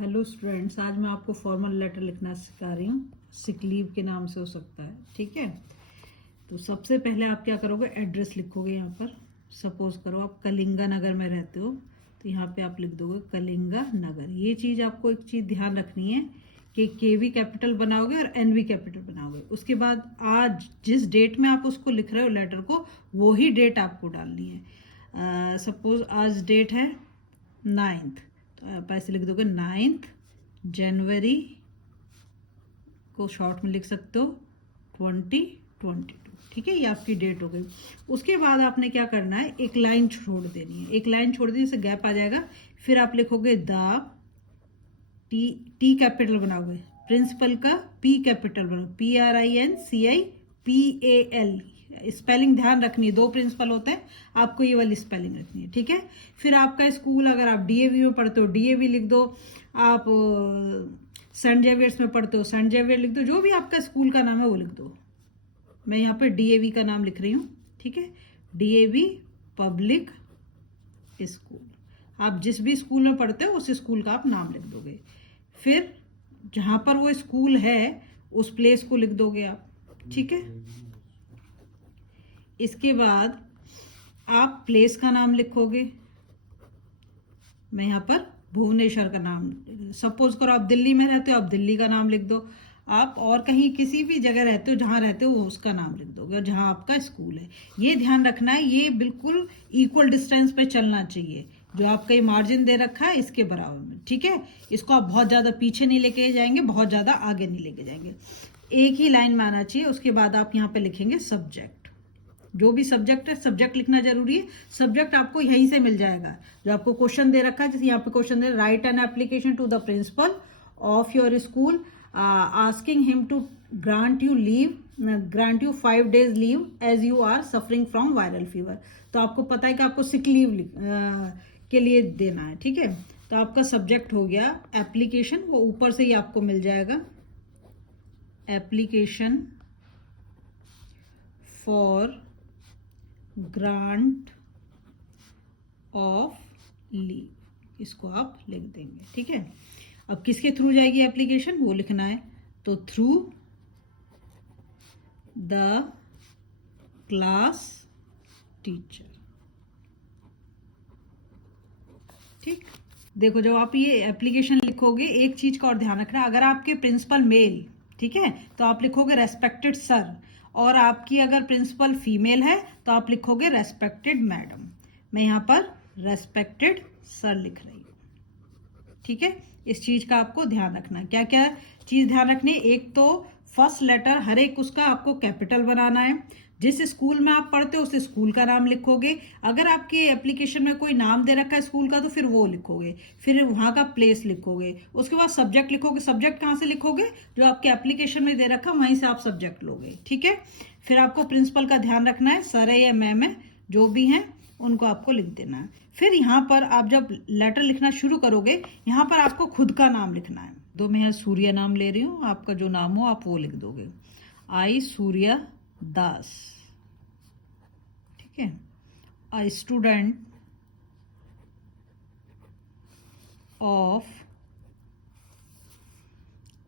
Hello students, आज मैं आपको फॉर्मल लेटर लिखना सिखा रही हूँ। सिक लीव के नाम से हो सकता है, ठीक है। तो सबसे पहले आप क्या करोगे, एड्रेस लिखोगे। यहाँ पर सपोज करो आप कलिंगा नगर में रहते हो, तो यहाँ पे आप लिख दोगे कलिंगा नगर। ये चीज़ आपको एक चीज़ ध्यान रखनी है कि के भी कैपिटल बनाओगे और एन भी कैपिटल बनाओगे। उसके बाद आज जिस डेट में आप उसको लिख रहे हो लेटर को, वही डेट आपको डालनी है। सपोज आज डेट है 9th, तो आप ऐसे लिख दोगे 9th जनवरी को शॉर्ट में लिख सकते हो 2022, ठीक है। ये आपकी डेट हो गई। उसके बाद आपने क्या करना है, एक लाइन छोड़ देनी है। एक लाइन छोड़ दी, जैसे गैप आ जाएगा। फिर आप लिखोगे द टी कैपिटल बनाओगे, प्रिंसिपल का पी कैपिटल बनाओ, PRINCIPAL। स्पेलिंग ध्यान रखनी है, 2 प्रिंसिपल होते हैं, आपको ये वाली स्पेलिंग रखनी है, ठीक है। फिर आपका स्कूल, अगर आप DAV में पढ़ते हो DAV लिख दो, आप सेंट जेवियर्स में पढ़ते हो सेंट जेवियर लिख दो, जो भी आपका स्कूल का नाम है वो लिख दो। मैं यहाँ पे DAV का नाम लिख रही हूँ, ठीक है। DAV public school. आप जिस भी स्कूल में पढ़ते हो उस स्कूल का आप नाम लिख दोगे। फिर जहाँ पर वो स्कूल है उस प्लेस को लिख दोगे आप, ठीक है। इसके बाद आप प्लेस का नाम लिखोगे। मैं यहाँ पर भुवनेश्वर का नाम, सपोज करो आप दिल्ली में रहते हो, आप दिल्ली का नाम लिख दो। आप और कहीं किसी भी जगह रहते हो, जहाँ रहते हो उसका नाम लिख दोगे, और जहाँ आपका स्कूल है। ये ध्यान रखना है, ये बिल्कुल इक्वल डिस्टेंस पे चलना चाहिए। जो आपका ये मार्जिन दे रखा है इसके बराबर में, ठीक है। इसको आप बहुत ज़्यादा पीछे नहीं लेके जाएंगे, बहुत ज़्यादा आगे नहीं लेके जाएंगे, एक ही लाइन में आना चाहिए। उसके बाद आप यहाँ पे लिखेंगे सब्जेक्ट। जो भी सब्जेक्ट है, सब्जेक्ट लिखना जरूरी है। सब्जेक्ट आपको यहीं से मिल जाएगा, जो आपको क्वेश्चन दे रखा है। जैसे यहाँ पे क्वेश्चन दे, write an application to the principal of your school asking him to grant you 5 days leave as you are suffering from viral fever. तो आपको पता है कि आपको सिक लीव के लिए देना है, ठीक है। तो आपका सब्जेक्ट हो गया एप्लीकेशन, वो ऊपर से ही आपको मिल जाएगा, application for grant of leave, इसको आप लिख देंगे, ठीक है। अब किसके थ्रू जाएगी एप्लीकेशन, वो लिखना है। तो थ्रू द क्लास टीचर, ठीक। देखो, जब आप ये एप्लीकेशन लिखोगे, एक चीज का और ध्यान रखना, अगर आपके प्रिंसिपल मेल, ठीक है, तो आप लिखोगे रेस्पेक्टेड सर। और आपकी अगर प्रिंसिपल फीमेल है तो आप लिखोगे रेस्पेक्टेड मैडम। मैं यहाँ पर रेस्पेक्टेड सर लिख रही हूँ, ठीक है। इस चीज का आपको ध्यान रखना है। क्या क्या चीज ध्यान रखनी है, एक तो फर्स्ट लेटर हर एक उसका आपको कैपिटल बनाना है। जिस स्कूल में आप पढ़ते हो उस स्कूल का नाम लिखोगे। अगर आपके एप्लीकेशन में कोई नाम दे रखा है स्कूल का तो फिर वो लिखोगे। फिर वहाँ का प्लेस लिखोगे। उसके बाद सब्जेक्ट लिखोगे। सब्जेक्ट कहाँ से लिखोगे, जो आपके एप्लीकेशन में दे रखा है वहीं से आप सब्जेक्ट लोगे, ठीक है। फिर आपको प्रिंसिपल का ध्यान रखना है, सर है या मैम है, जो भी हैं उनको आपको लिख देना है। फिर यहाँ पर आप जब लेटर लिखना शुरू करोगे, यहाँ पर आपको खुद का नाम लिखना है। तो मैं सूर्या नाम ले रही हूँ, आपका जो नाम हो आप वो लिख दोगे, आई सूर्या दास, ठीक है। अ स्टूडेंट ऑफ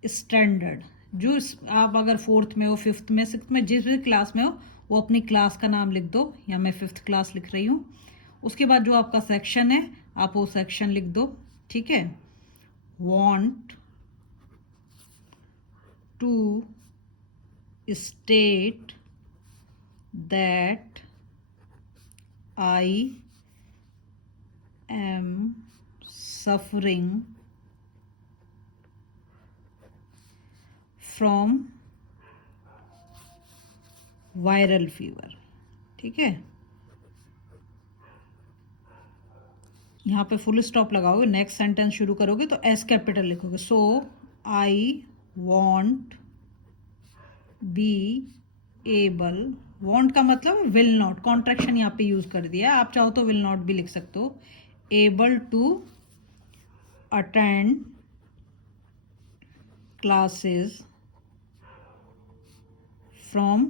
स्टैंडर्ड, जो आप अगर 4th में हो, 5th में, 6th में, जिस भी क्लास में हो, वो अपनी क्लास का नाम लिख दो। या मैं 5th क्लास लिख रही हूँ। उसके बाद जो आपका सेक्शन है आप वो सेक्शन लिख दो, ठीक है। Want to state that I am suffering from viral fever, ठीक है। यहाँ पे फुल स्टॉप लगाओगे, नेक्स्ट सेंटेंस शुरू करोगे तो एस कैपिटल लिखोगे। So I won't be able, won't का मतलब विल नॉट, कॉन्ट्रैक्शन यहाँ पे यूज कर दिया। आप चाहो तो विल नॉट भी लिख सकते हो। Able to attend classes from,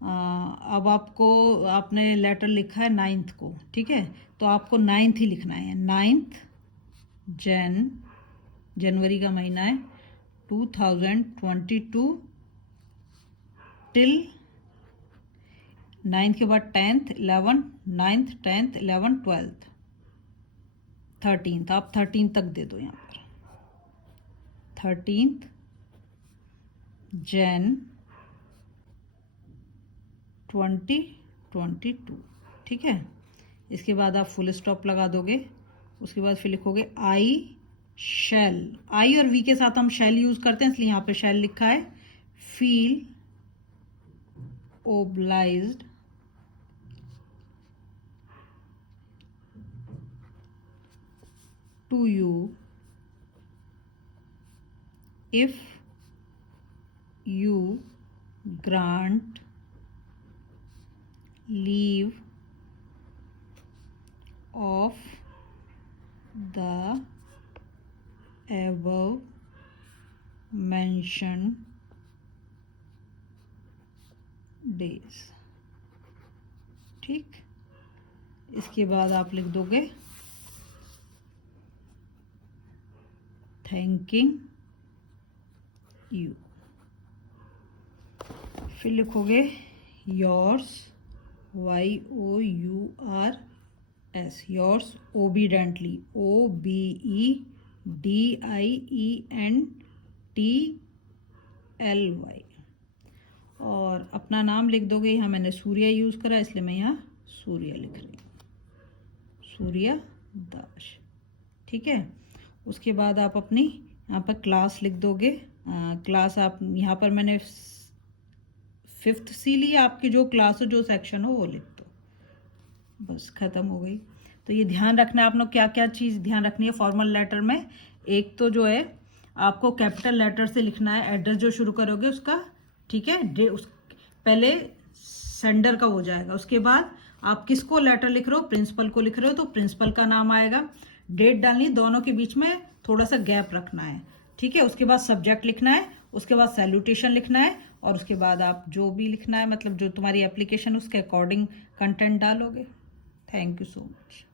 अब आपको, आपने लेटर लिखा है 9th को, ठीक है, तो आपको 9th ही लिखना है, 9th Jan जनवरी का महीना है 2022 टिल 9th के बाद 10th 11th 9th 10th 11th 12th 13th, आप 13 तक दे दो यहाँ पर 13th Jan 2022, ठीक है। इसके बाद आप फुल स्टॉप लगा दोगे, उसके बाद फिर लिखोगे आई शैल, आई और वी के साथ हम शैल यूज करते हैं इसलिए यहाँ पे शैल लिखा है, feel obliged to you if you grant leave of the above mentioned days, ठीक। इसके बाद आप लिख दोगे थैंकिंग यू, फिर लिखोगे yours YOURS, yours obediently OBEDIENTLY, और अपना नाम लिख दोगे। यहाँ मैंने सूर्या यूज करा इसलिए मैं यहाँ सूर्या लिख रही हूँ, सूर्या दास, ठीक है। उसके बाद आप अपनी यहाँ पर क्लास लिख दोगे, क्लास आप यहाँ पर मैंने 5th C लिया, आपकी जो क्लास हो जो सेक्शन हो वो लिख दो, बस ख़त्म हो गई। तो ये ध्यान रखना है आप लोग, क्या क्या चीज़ ध्यान रखनी है फॉर्मल लेटर में। एक तो जो है आपको कैपिटल लेटर से लिखना है एड्रेस जो शुरू करोगे उसका, ठीक है। पहले सेंडर का हो जाएगा, उसके बाद आप किसको लेटर लिख रहे हो, प्रिंसिपल को लिख रहे हो तो प्रिंसिपल का नाम आएगा, डेट डालनी, दोनों के बीच में थोड़ा सा गैप रखना है, ठीक है। उसके बाद सब्जेक्ट लिखना है, उसके बाद सैल्यूटेशन लिखना है, और उसके बाद आप जो भी लिखना है मतलब जो तुम्हारी एप्लीकेशन उसके अकॉर्डिंग कंटेंट डालोगे। Thank you so much.